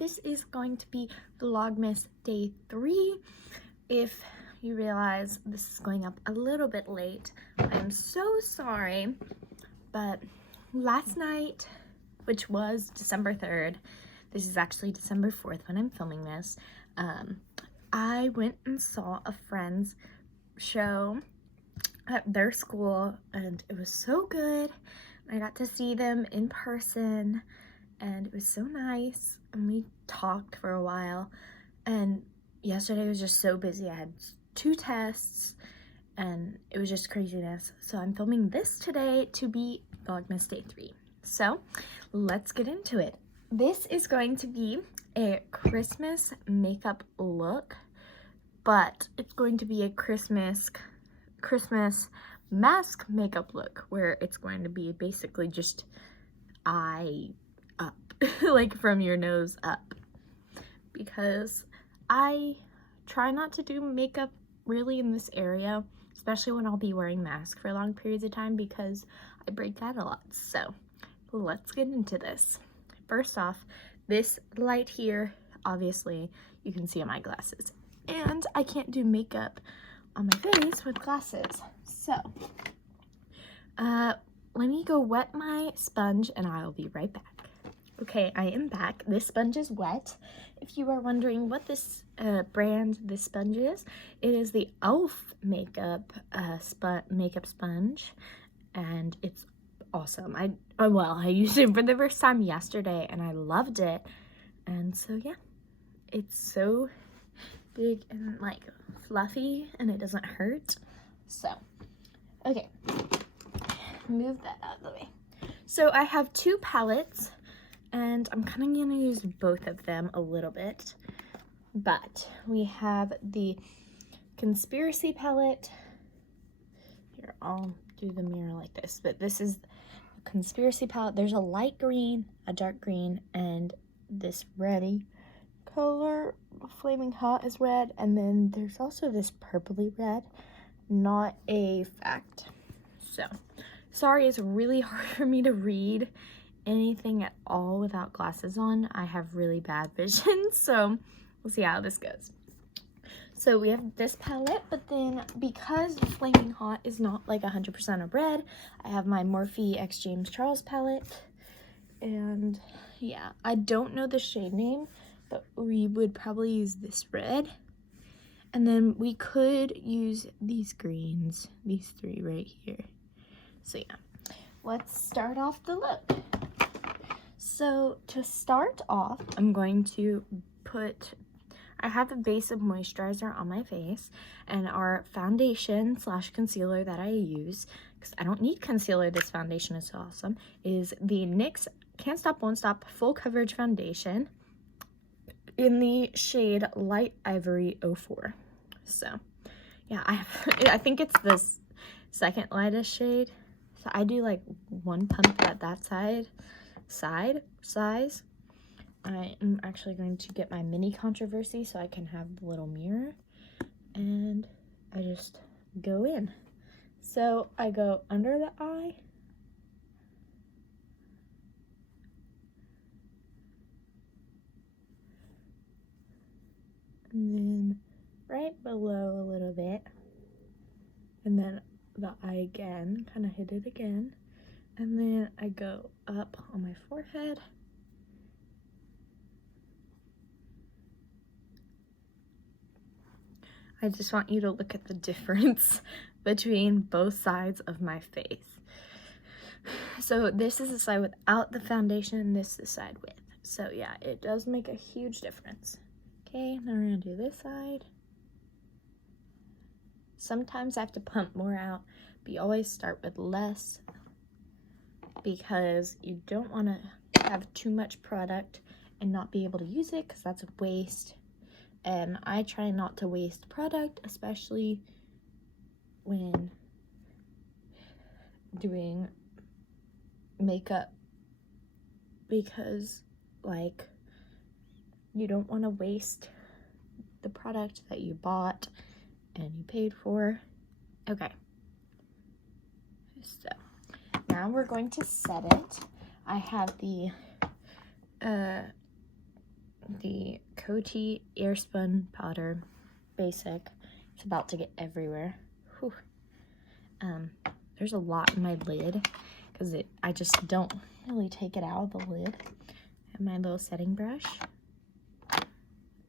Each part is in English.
this is going to be Vlogmas Day 3. If you realize this is going up a little bit late, I'm so sorry, but last night, which was December 3rd, this is actually December 4th when I'm filming this, I went and saw a friend's show at their school, and it was so good. I got to see them in person, and it was so nice, and we talked for a while. And yesterday was just so busy. I had 2 tests, and it was just craziness. So I'm filming this today to be Vlogmas Day 3. So let's get into it. This is going to be a Christmas makeup look, but it's going to be a Christmas mask makeup look where it's going to be basically just eye up, like from your nose up, because I try not to do makeup really in this area, especially when I'll be wearing masks for long periods of time, because I break out a lot. So let's get into this. First off, this light here, obviously you can see on my glasses, and I can't do makeup on my face with glasses. So let me go wet my sponge and I'll be right back. Okay, I am back. This sponge is wet. If you are wondering what this brand this sponge is, it is the e.l.f. makeup sponge, and it's awesome. I used it for the first time yesterday and I loved it. And so yeah, it's so big and like fluffy and it doesn't hurt. So okay, move that out of the way. So I have 2 palettes, and I'm kind of gonna use both of them a little bit. But we have the Conspiracy palette. Here, I'll do the mirror like this, but this is a Conspiracy palette. There's a light green, a dark green, and this reddy color, Flaming Hot, is red, and then there's also this purpley red, not a fact. So sorry, it's really hard for me to read anything at all without glasses on. I have really bad vision, so we'll see how this goes. So we have this palette, but then because Flaming Hot is not like 100% of red, I have my Morphe X James Charles palette. And yeah, I don't know the shade name, but we would probably use this red. And then we could use these greens, these 3 right here. So yeah, let's start off the look. So to start off, I'm going to I have a base of moisturizer on my face, and our foundation / concealer that I use, because I don't need concealer, this foundation is so awesome, is the NYX Can't Stop Won't Stop Full Coverage Foundation in the shade Light Ivory 04. So yeah, I think it's this second lightest shade. So I do like 1 pump at that size. I am actually going to get my mini controversy so I can have the little mirror, and I just go in. So I go under the eye, and then right below a little bit, and then the eye again, kind of hit it again, and then I go up on my forehead, I just want you to look at the difference between both sides of my face. So this is the side without the foundation, this is the side with. So yeah, it does make a huge difference. Okay, now we're gonna do this side. Sometimes I have to pump more out, but you always start with less, because you don't want to have too much product and not be able to use it, because that's a waste. And I try not to waste product, especially when doing makeup, because like you don't want to waste the product that you bought and you paid for. Okay, so now we're going to set it. I have the the Coty Airspun Powder Basic. It's about to get everywhere. Whew. There's a lot in my lid because I just don't really take it out of the lid. I have my little setting brush.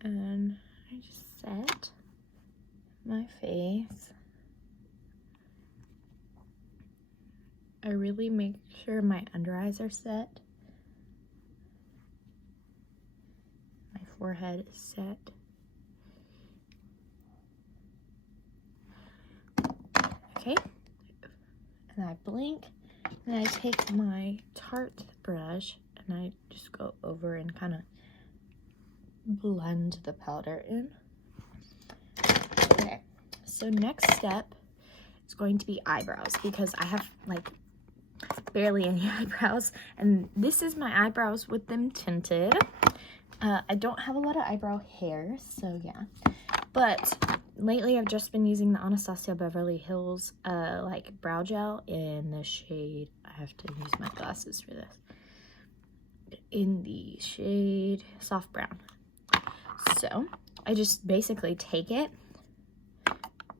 And I just set my face. I really make sure my under eyes are set. My forehead is set. Okay, and I blink, and I take my Tarte brush, and I just go over and kind of blend the powder in. Okay, so next step is going to be eyebrows, because I have like barely any eyebrows, and this is my eyebrows with them tinted. I don't have a lot of eyebrow hair, so yeah, but lately I've just been using the Anastasia Beverly Hills like brow gel in the shade, I have to use my glasses for this, in the shade soft brown. So I just basically take it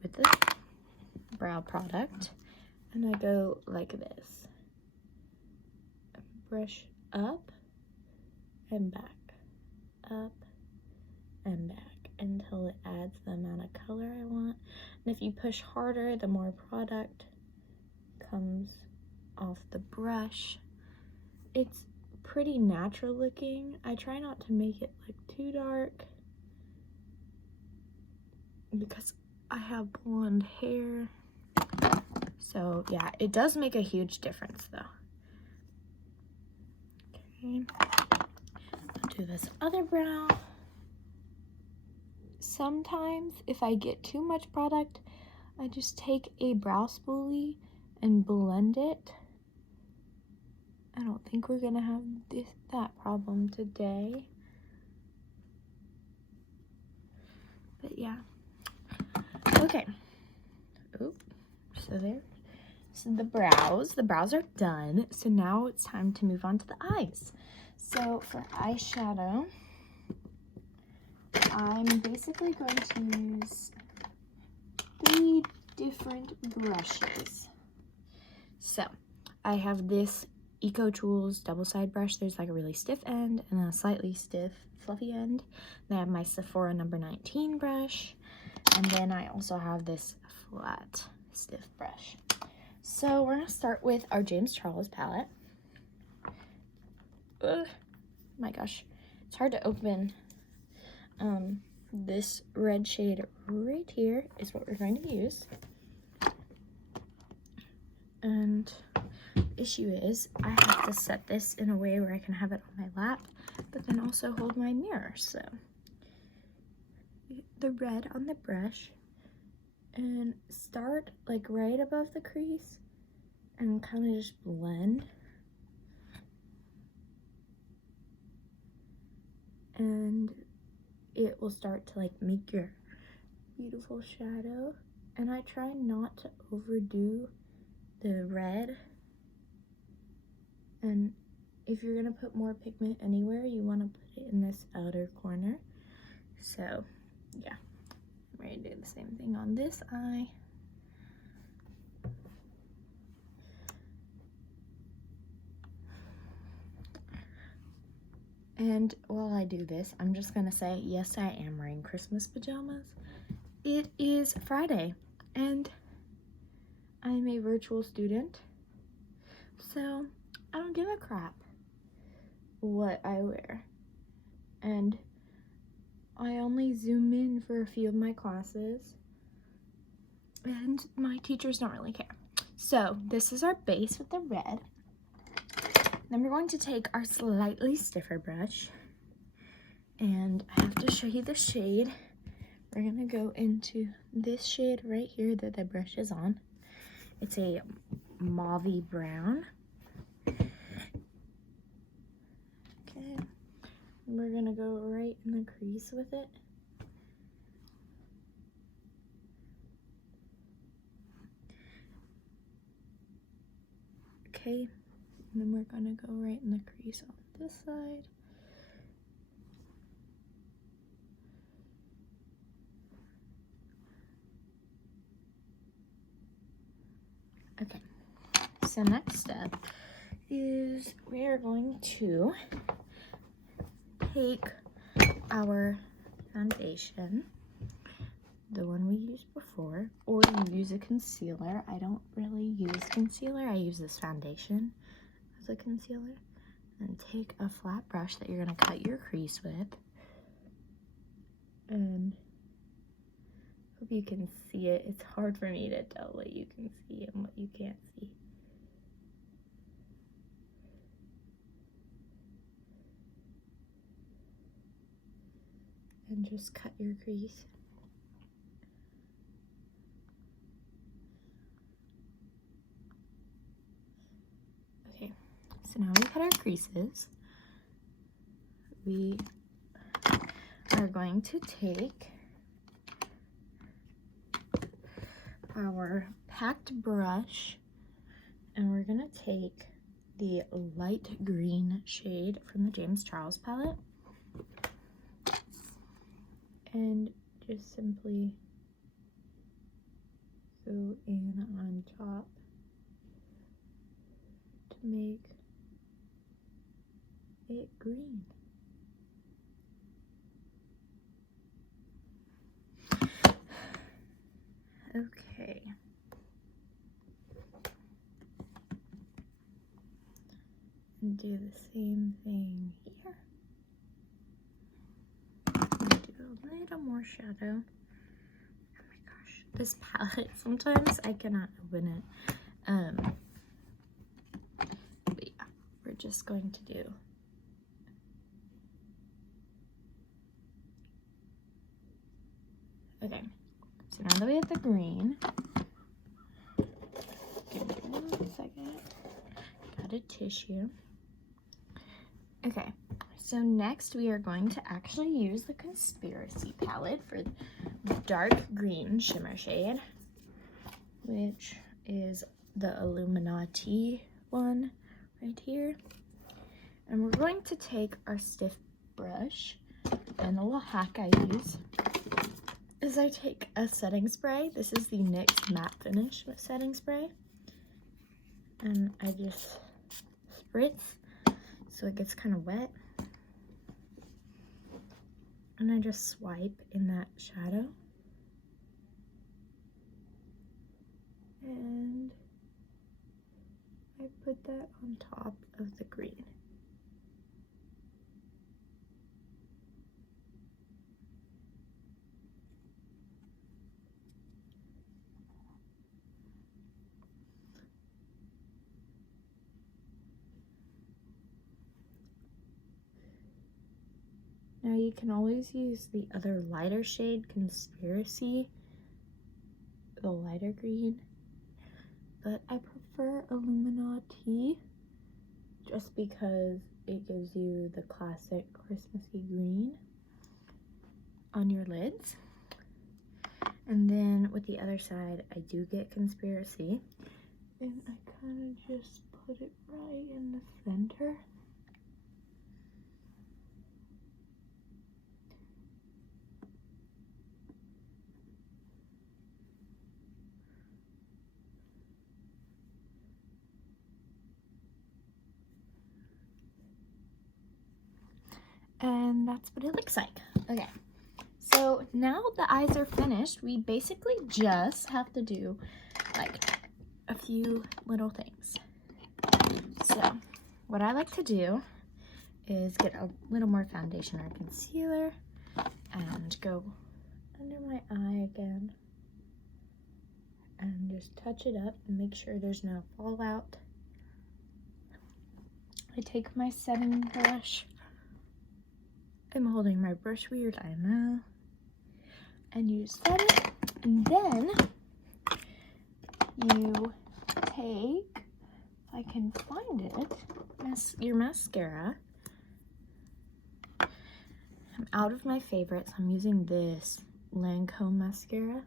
with the brow product and I go like this. Brush up and back, up and back until it adds the amount of color I want. And if you push harder, the more product comes off the brush. It's pretty natural looking. I try not to make it like too dark because I have blonde hair. So yeah, it does make a huge difference though. Okay, I'll do this other brow. Sometimes if I get too much product, I just take a brow spoolie and blend it. I don't think we're gonna have that problem today. But yeah. Okay. Oop. So the brows. The brows are done. So now it's time to move on to the eyes. So for eyeshadow, I'm basically going to use 3 different brushes. So I have this Eco Tools double side brush. There's like a really stiff end and a slightly stiff fluffy end. Then I have my Sephora number 19 brush, and then I also have this flat stiff brush. So we're gonna start with our James Charles palette. Ugh, my gosh, it's hard to open. This red shade right here is what we're going to use. And the issue is I have to set this in a way where I can have it on my lap, but then also hold my mirror. So the red on the brush and start like right above the crease and kind of just blend. And it will start to like make your beautiful shadow. And I try not to overdo the red. And if you're gonna put more pigment anywhere, you want to put it in this outer corner. So yeah, I'm ready to do the same thing on this eye. And while I do this, I'm just gonna say, yes, I am wearing Christmas pajamas. It is Friday, and I'm a virtual student, so I don't give a crap what I wear. And I only Zoom in for a few of my classes, and my teachers don't really care. So this is our base with the red. Then we're going to take our slightly stiffer brush, and I have to show you the shade. We're gonna go into this shade right here that the brush is on. It's a mauvey brown. Okay, we're gonna go right in the crease with it. Okay, and then we're gonna go right in the crease on this side. so next step is we are going to take our foundation, the one we used before, or you use a concealer. I don't really use concealer. I use this foundation as a concealer. And take a flat brush that you're going to cut your crease with. And hope you can see it. It's hard for me to tell what you can see and what you can't see. And just cut your crease. Okay, so now we cut our creases. We are going to take our packed brush and we're gonna take the light green shade from the James Charles palette and just simply go in on top to make it green. Okay. And do the same thing here. Do a little more shadow. Oh my gosh, this palette, sometimes I cannot open it. But yeah, we're just going to do okay. So now that we have the green, give me 1 second. Got a tissue. Okay, so next we are going to actually use the Conspiracy palette for the dark green shimmer shade, which is the Illuminati one right here. And we're going to take our stiff brush, and the little hack I use is I take a setting spray. This is the NYX Matte Finish setting spray. And I just spritz so it gets kind of wet. And I just swipe in that shadow. And I put that on top of the green. Now you can always use the other lighter shade, Conspiracy, the lighter green, but I prefer Illuminati just because it gives you the classic Christmassy green on your lids. And then with the other side, I do get Conspiracy, and I kind of just put it right in the center. And that's what it looks like. Okay, so now the eyes are finished. We basically just have to do like a few little things. So what I like to do is get a little more foundation or concealer and go under my eye again and just touch it up and make sure there's no fallout. I take my setting brush. I'm holding my brush weird, I know. And you set it, and then you take, if I can find it, your mascara. I'm out of my favorites. I'm using this Lancome mascara.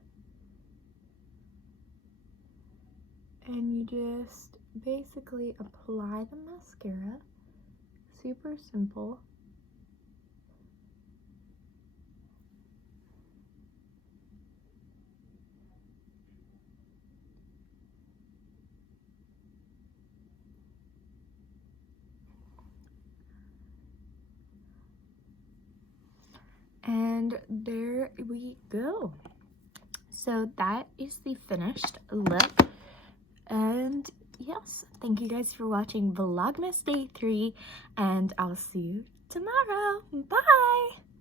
And you just basically apply the mascara. Super simple. And there we go. So that is the finished look. And yes, thank you guys for watching Vlogmas Day 3, and I'll see you tomorrow. Bye!